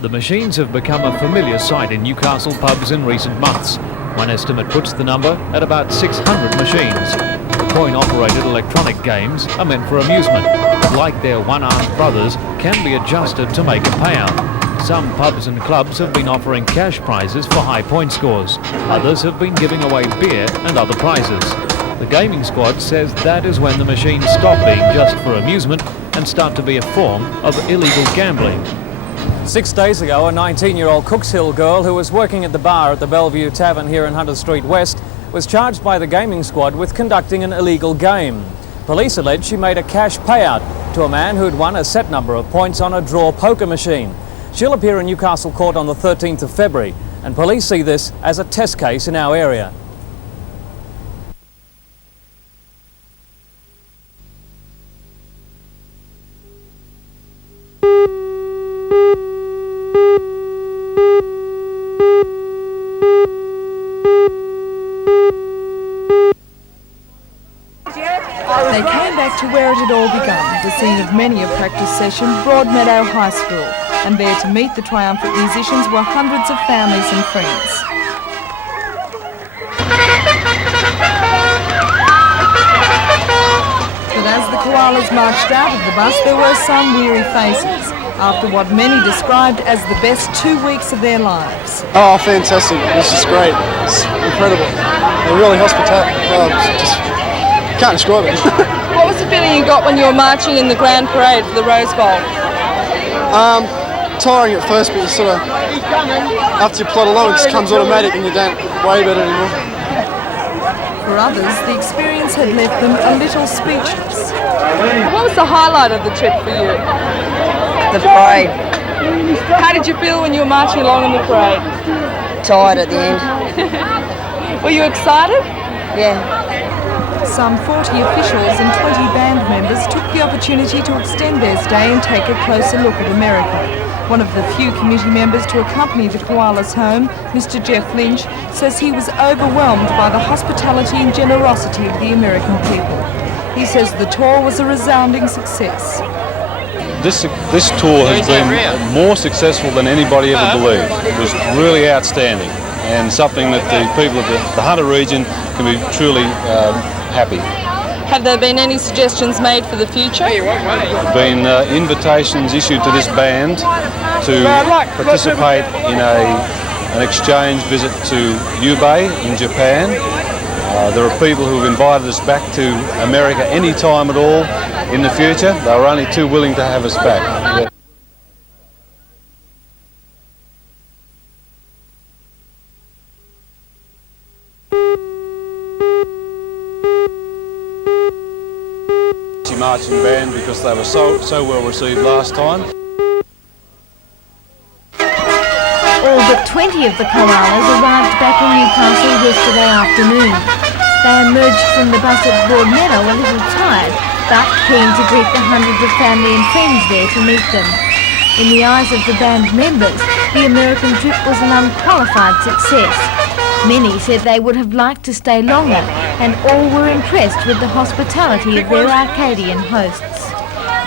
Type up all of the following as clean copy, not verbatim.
The machines have become a familiar sight in Newcastle pubs in recent months. One estimate puts the number at about 600 machines. The coin-operated electronic games are meant for amusement, but like their one-armed brothers, can be adjusted to make a payout. Some pubs and clubs have been offering cash prizes for high point scores. Others have been giving away beer and other prizes. The gaming squad says that is when the machines stop being just for amusement and start to be a form of illegal gambling. 6 days ago, a 19-year-old Cookshill girl who was working at the bar at the Bellevue Tavern here in Hunter Street West was charged by the gaming squad with conducting an illegal game. Police allege she made a cash payout to a man who had won a set number of points on a draw poker machine. She'll appear in Newcastle Court on the 13th of February, and police see this as a test case in our area. They came back to where it had all begun, the scene of many a practice session, Broadmeadow High School, and there to meet the triumphant musicians were hundreds of families and friends. But as the koalas marched out of the bus, there were some weary faces, after what many described as the best 2 weeks of their lives. Oh, fantastic. This is great. It's incredible. They're really hospitable. Just can't describe it. What was the feeling you got when you were marching in the grand parade for the Rose Bowl? Tiring at first, but you sort of, after you plod along, it just comes automatic and you don't worry about it anymore. For others, the experience had left them a little speechless. What was the highlight of the trip for you? The parade. How did you feel when you were marching along in the parade? Tired at the end. Were you excited? Yeah. Some 40 officials and 20 band members took the opportunity to extend their stay and take a closer look at America. One of the few committee members to accompany the koalas home, Mr. Jeff Lynch, says he was overwhelmed by the hospitality and generosity of the American people. He says the tour was a resounding success. This tour has been more successful than anybody ever believed. It was really outstanding and something that the people of the Hunter region can be truly happy. Have there been any suggestions made for the future? There have been invitations issued to this band to participate in an exchange visit to Yubei in Japan. There are people who have invited us back to America any time at all in the future. They were only too willing to have us back. Yeah. Marching band because they were so well received last time. All but 20 of the koalas arrived back in Newcastle yesterday afternoon. They emerged from the bus at Broadmeadow a little tired, but keen to greet the hundreds of family and friends there to meet them. In the eyes of the band members, the American trip was an unqualified success. Many said they would have liked to stay longer, and all were impressed with the hospitality of their Arcadian hosts.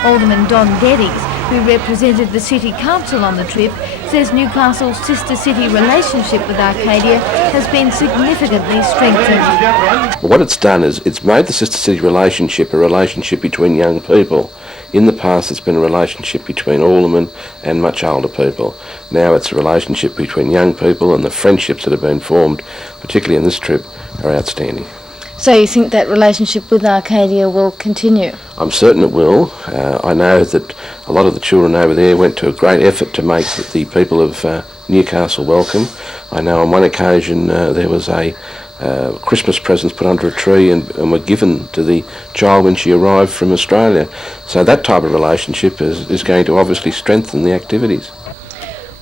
Alderman Don Geddes, who represented the City Council on the trip, says Newcastle's sister city relationship with Arcadia has been significantly strengthened. What it's done is it's made the sister city relationship a relationship between young people. In the past it's been a relationship between aldermen and much older people. Now it's a relationship between young people, and the friendships that have been formed, particularly in this trip, are outstanding. So you think that relationship with Arcadia will continue? I'm certain it will. I know that a lot of the children over there went to a great effort to make the people of Newcastle welcome. I know on one occasion there was a Christmas presents put under a tree and were given to the child when she arrived from Australia. So that type of relationship is going to obviously strengthen the activities.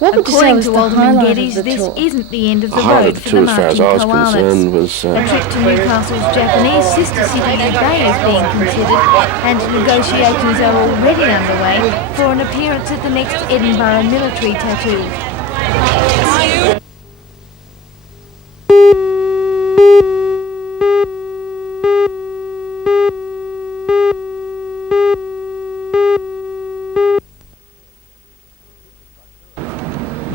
What would you say was the highlight of the tour? This isn't the end of the road for the marching koalas. Was a trip to Newcastle's Japanese sister city today is being considered, and negotiations are already underway for an appearance at the next Edinburgh military tattoo.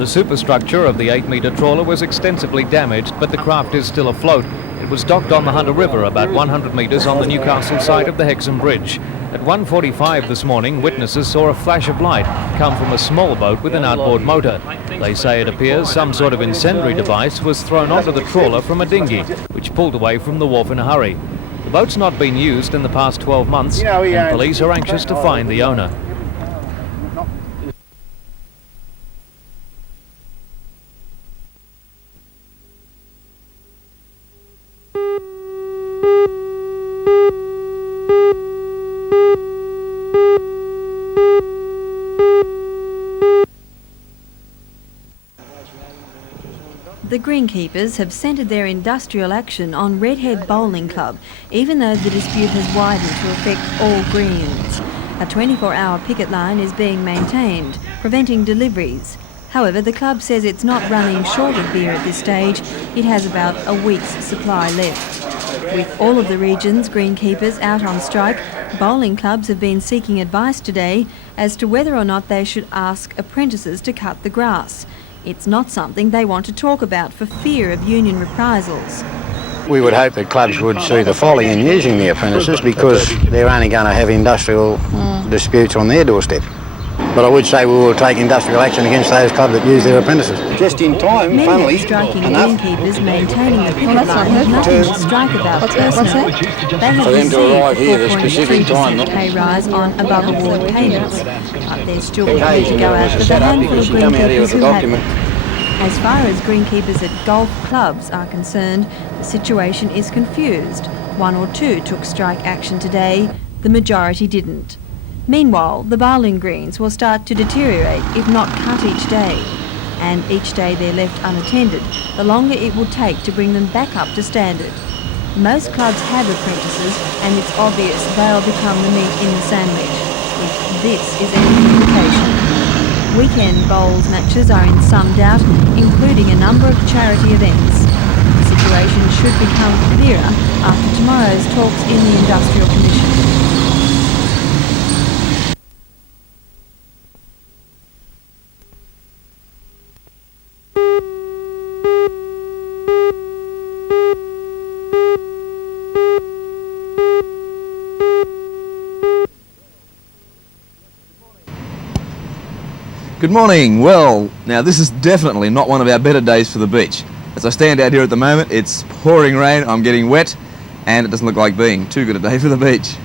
The superstructure of the 8-metre trawler was extensively damaged, but the craft is still afloat. It was docked on the Hunter River about 100 metres on the Newcastle side of the Hexham Bridge. At 1:45 this morning, witnesses saw a flash of light come from a small boat with an outboard motor. They say it appears some sort of incendiary device was thrown onto the trawler from a dinghy, which pulled away from the wharf in a hurry. The boat's not been used in the past 12 months, and police are anxious to find the owner. The greenkeepers have centred their industrial action on Redhead Bowling Club, even though the dispute has widened to affect all greens. A 24-hour picket line is being maintained, preventing deliveries. However, the club says it's not running short of beer at this stage. It has about a week's supply left. With all of the region's greenkeepers out on strike, bowling clubs have been seeking advice today as to whether or not they should ask apprentices to cut the grass. It's not something they want to talk about for fear of union reprisals. We would hope that clubs would see the folly in using the apprentices because they're only going to have industrial disputes on their doorstep. But I would say we will take industrial action against those clubs that use their apprentices. Just in time, Many funnily of the striking enough, greenkeepers maintaining the picket line have nothing to strike about personally. They have For them to arrive here at a received a specific time, 4.3% pay rise on above award payments, but they're still prepared to go after the handful of greenkeepers who haven't. As far as greenkeepers at golf clubs are concerned, the situation is confused. 1 or 2 took strike action today, the majority didn't. Meanwhile, the bowling greens will start to deteriorate if not cut each day. And each day they're left unattended, the longer it will take to bring them back up to standard. Most clubs have apprentices, and it's obvious they'll become the meat in the sandwich, if this is any indication. Weekend bowls matches are in some doubt, including a number of charity events. The situation should become clearer after tomorrow's talks in the Industrial Commission. Good morning. Well, now this is definitely not one of our better days for the beach. As I stand out here at the moment, it's pouring rain, I'm getting wet, and it doesn't look like being too good a day for the beach.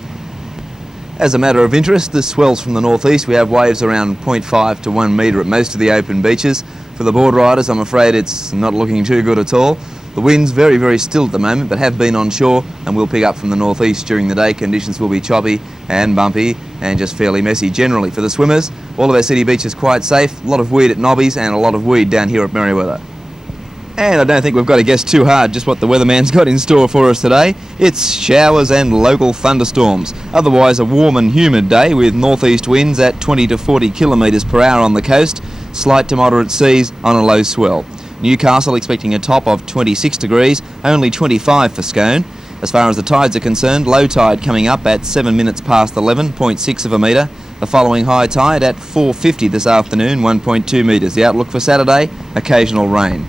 As a matter of interest, the swells from the northeast, we have waves around 0.5 to 1 metre at most of the open beaches. For the board riders, I'm afraid it's not looking too good at all. The wind's very, very still at the moment, but have been on shore and will pick up from the northeast during the day. Conditions will be choppy and bumpy and just fairly messy generally. For the swimmers, all of our city beaches quite safe. A lot of weed at Nobby's and a lot of weed down here at Merriweather. And I don't think we've got to guess too hard just what the weatherman's got in store for us today. It's showers and local thunderstorms. Otherwise a warm and humid day with northeast winds at 20 to 40 kilometres per hour on the coast. Slight to moderate seas on a low swell. Newcastle expecting a top of 26 degrees, only 25 for Scone. As far as the tides are concerned, low tide coming up at 7 minutes past 11, 0.6 of a metre. The following high tide at 4:50 this afternoon, 1.2 metres. The outlook for Saturday, occasional rain.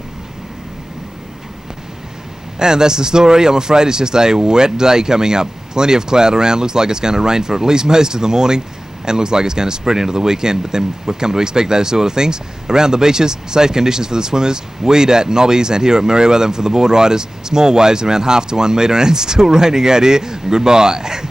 And that's the story. I'm afraid it's just a wet day coming up. Plenty of cloud around, looks like it's going to rain for at least most of the morning. And looks like it's going to spread into the weekend, but then we've come to expect those sort of things. Around the beaches, safe conditions for the swimmers, weed at Nobby's and here at Merriweather, and for the board riders, small waves around 0.5 to 1 metre, and it's still raining out here. Goodbye.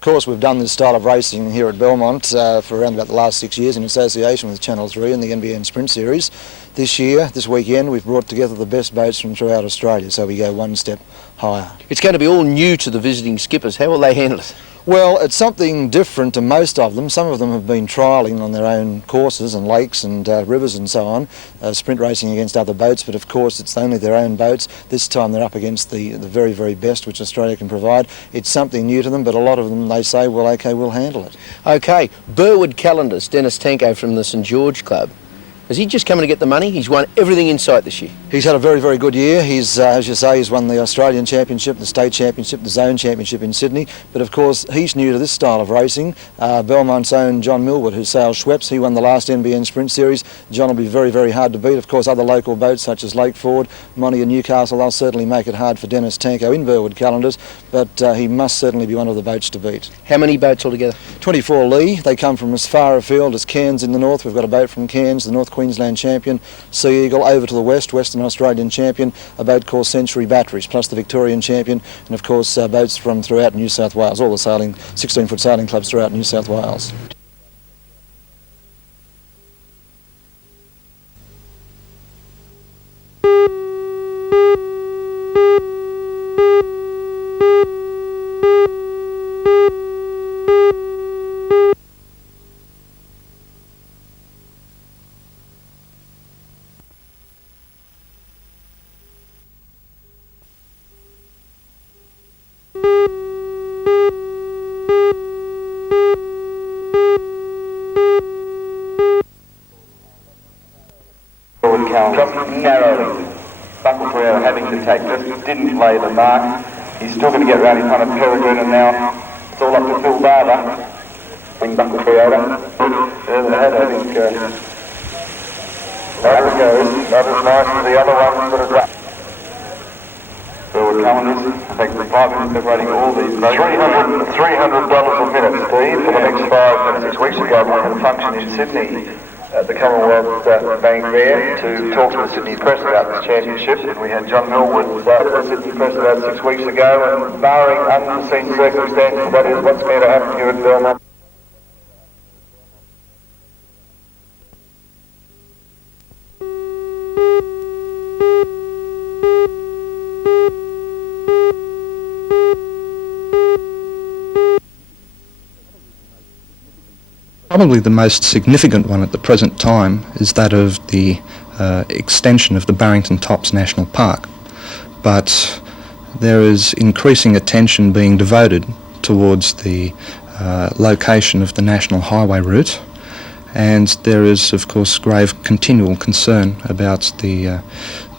Of course, we've done this style of racing here at Belmont for around about the last 6 years in association with Channel 3 and the NBN Sprint Series. This weekend, we've brought together the best boats from throughout Australia, so we go one step higher. It's going to be all new to the visiting skippers. How will they handle it? Well, it's something different to most of them. Some of them have been trialling on their own courses and lakes and rivers and so on, sprint racing against other boats, but of course it's only their own boats. This time they're up against the very, very best which Australia can provide. It's something new to them, but a lot of them, they say, well, OK, we'll handle it. OK, Burwood Calendars, Dennis Tanko from the St George Club. Is he just coming to get the money? He's won everything in sight this year. He's had a very, very good year. He's, as you say, he's won the Australian Championship, the State Championship, the Zone Championship in Sydney. But of course, he's new to this style of racing. Belmont's own John Millwood, who sails Schweppes, he won the last NBN Sprint Series. John will be very, very hard to beat. Of course, other local boats such as Lake Ford, Monty and Newcastle, they'll certainly make it hard for Dennis Tanko in Burwood Calendars, but he must certainly be one of the boats to beat. How many boats altogether? 24 Lee. They come from as far afield as Cairns in the north. We've got a boat from Cairns, the North Queensland champion. Sea Eagle over to the west, Western Australian champion, a boat called Century Batteries, plus the Victorian champion, and of course boats from throughout New South Wales, all the 16-foot sailing clubs throughout New South Wales. Narrowly. Buckle Pereira having to take, just didn't lay the mark. He's still going to get round in front of Peregrine, and now it's all up to Phil Barber. Bring Buckle Pereira. There's the head, I think. There it goes. Not as nice as the other one, but it's Burwood Calendars, in fact, the 5 minutes separating all these boats. $300 a minute, Steve, for the next 5 minutes. 6 weeks ago, we had a function in Sydney at the Commonwealth Bank there to talk to the Sydney press about this championship. We had John Millwood at the Sydney press about 6 weeks ago, and barring unforeseen circumstances, that is what's going to happen here at Belmont. Probably the most significant one at the present time is that of the extension of the Barrington Tops National Park. But there is increasing attention being devoted towards the location of the National Highway route, and there is of course grave continual concern about the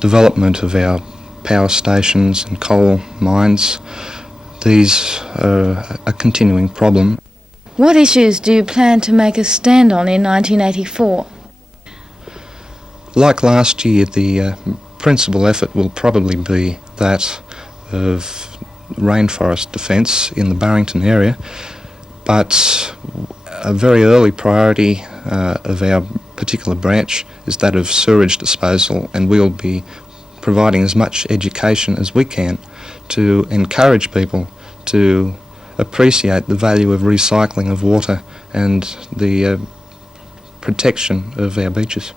development of our power stations and coal mines. These are a continuing problem. What issues do you plan to make a stand on in 1984? Like last year, the principal effort will probably be that of rainforest defence in the Barrington area, but a very early priority of our particular branch is that of sewerage disposal, and we'll be providing as much education as we can to encourage people to appreciate the value of recycling of water and the protection of our beaches.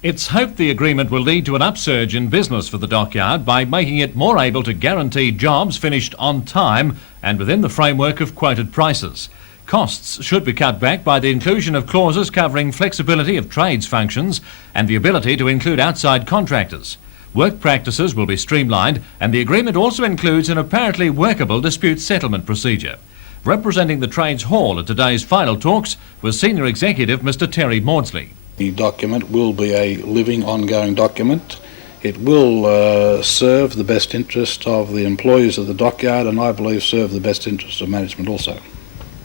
It's hoped the agreement will lead to an upsurge in business for the dockyard by making it more able to guarantee jobs finished on time and within the framework of quoted prices. Costs should be cut back by the inclusion of clauses covering flexibility of trades functions and the ability to include outside contractors. Work practices will be streamlined, and the agreement also includes an apparently workable dispute settlement procedure. Representing the Trades Hall at today's final talks was Senior Executive Mr Terry Maudsley. The document will be a living, ongoing document. It will serve the best interest of the employees of the dockyard, and I believe serve the best interest of management also.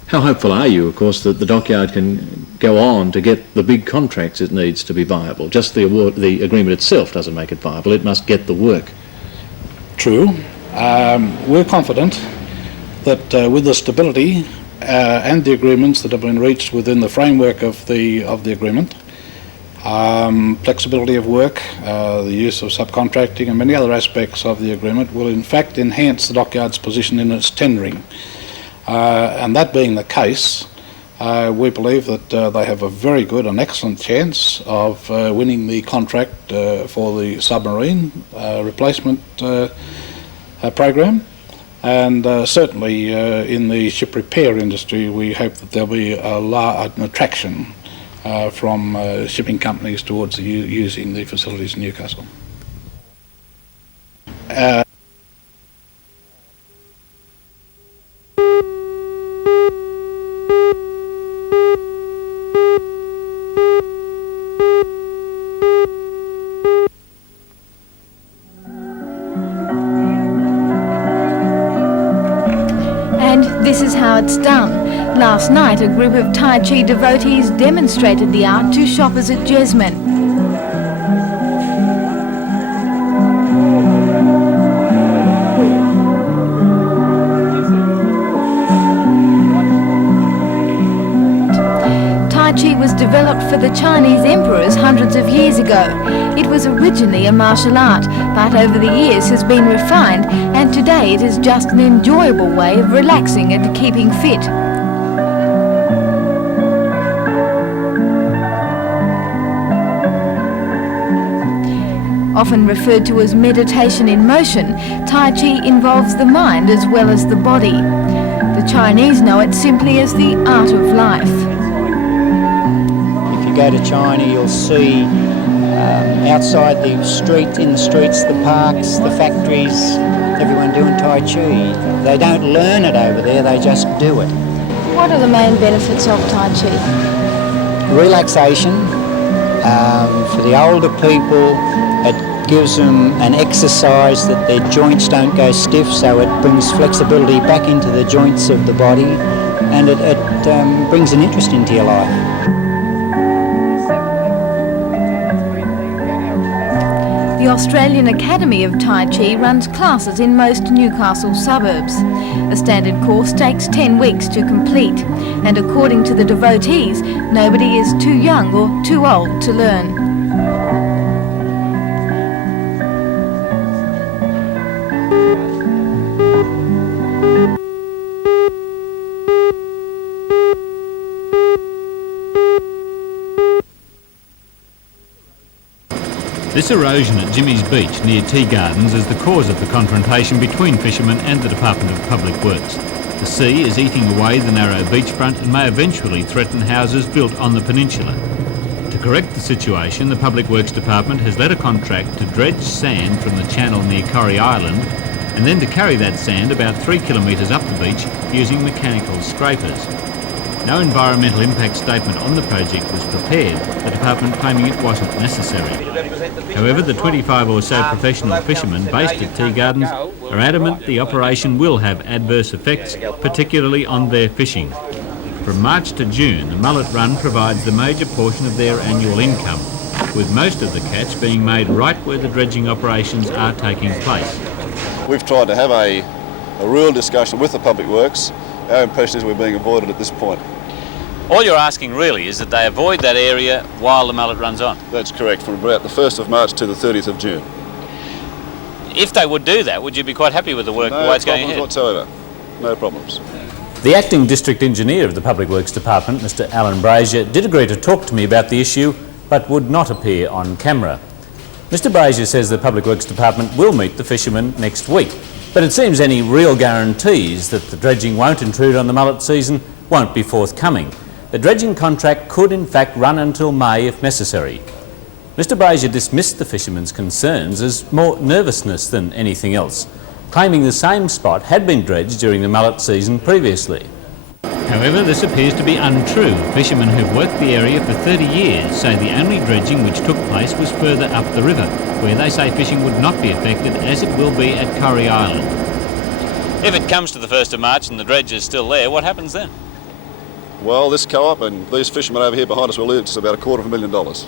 How hopeful are you, of course, that the dockyard can go on to get the big contracts it needs to be viable? Just the agreement itself doesn't make it viable, it must get the work. True, We're confident that with the stability and the agreements that have been reached within the framework of the agreement, flexibility of work, the use of subcontracting and many other aspects of the agreement will in fact enhance the dockyard's position in its tendering. And that being the case, we believe that they have a very good and excellent chance of winning the contract for the submarine replacement program. And certainly in the ship repair industry, we hope that there'll be an attraction from shipping companies towards using the facilities in Newcastle. This is how it's done. Last night, a group of Tai Chi devotees demonstrated the art to shoppers at Jesmond. Tai Chi was developed for the Chinese emperors hundreds of years ago. It was originally a martial art, but over the years has been refined, and today it is just an enjoyable way of relaxing and keeping fit. Often referred to as meditation in motion, Tai Chi involves the mind as well as the body. The Chinese know it simply as the art of life. If you go to China, you'll see outside the street, in the streets, the parks, the factories, everyone doing Tai Chi. They don't learn it over there, they just do it. What are the main benefits of Tai Chi? Relaxation. For the older people, it gives them an exercise that their joints don't go stiff, so it brings flexibility back into the joints of the body, and it brings an interest into your life. The Australian Academy of Tai Chi runs classes in most Newcastle suburbs. A standard course takes 10 weeks to complete, and according to the devotees, nobody is too young or too old to learn. This erosion at Jimmy's Beach near Tea Gardens is the cause of the confrontation between fishermen and the Department of Public Works. The sea is eating away the narrow beachfront and may eventually threaten houses built on the peninsula. To correct the situation, the Public Works Department has let a contract to dredge sand from the channel near Corrie Island and then to carry that sand about 3 kilometres up the beach using mechanical scrapers. No environmental impact statement on the project was prepared, the department claiming it wasn't necessary. However, the 25 or so professional fishermen based at Tea Gardens are adamant the operation will have adverse effects, particularly on their fishing. From March to June, the mullet run provides the major portion of their annual income, with most of the catch being made right where the dredging operations are taking place. We've tried to have a real discussion with the Public Works. Our impression is we're being avoided at this point. All you're asking really is that they avoid that area while the mullet runs on? That's correct, from about the 1st of March to the 30th of June. If they would do that, would you be quite happy with the work, the way it's going ahead? No problems whatsoever. No problems. The Acting District Engineer of the Public Works Department, Mr Alan Brazier, did agree to talk to me about the issue, but would not appear on camera. Mr Brazier says the Public Works Department will meet the fishermen next week, but it seems any real guarantees that the dredging won't intrude on the mullet season won't be forthcoming. The dredging contract could in fact run until May if necessary. Mr Brazier dismissed the fishermen's concerns as more nervousness than anything else, claiming the same spot had been dredged during the mullet season previously. However, this appears to be untrue. Fishermen who've worked the area for 30 years say the only dredging which took place was further up the river, where they say fishing would not be affected as it will be at Corrie Island. If it comes to the 1st of March and the dredge is still there, what happens then? Well, this co-op and these fishermen over here behind us will lose about $250,000.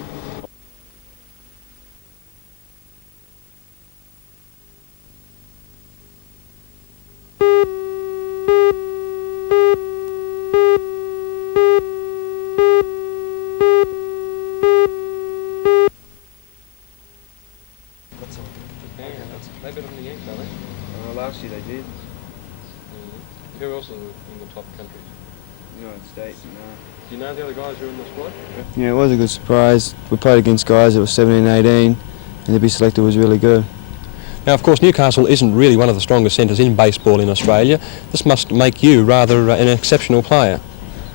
State. Do you know the other guys who are in the squad? Yeah, it was a good surprise. We played against guys that were 17, 18, and to be selected was really good. Now, of course, Newcastle isn't really one of the strongest centres in baseball in Australia. This must make you rather an exceptional player.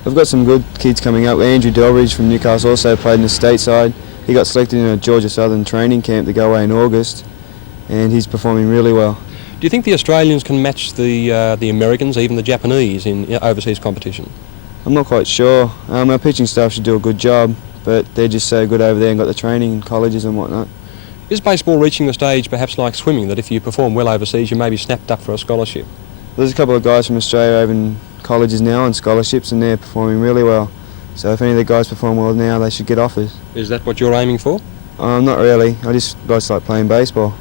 We've got some good kids coming up. Andrew Delbridge from Newcastle also played in the stateside. He got selected in a Georgia Southern training camp to go away in August, and he's performing really well. Do you think the Australians can match the Americans, even the Japanese, in overseas competition? I'm not quite sure. Our pitching staff should do a good job, but they're just so good over there and got the training in colleges and whatnot. Is baseball reaching the stage, perhaps like swimming, that if you perform well overseas, you may be snapped up for a scholarship? There's a couple of guys from Australia over in colleges now on scholarships, and they're performing really well. So if any of the guys perform well now, they should get offers. Is that what you're aiming for? Not really. I just like playing baseball.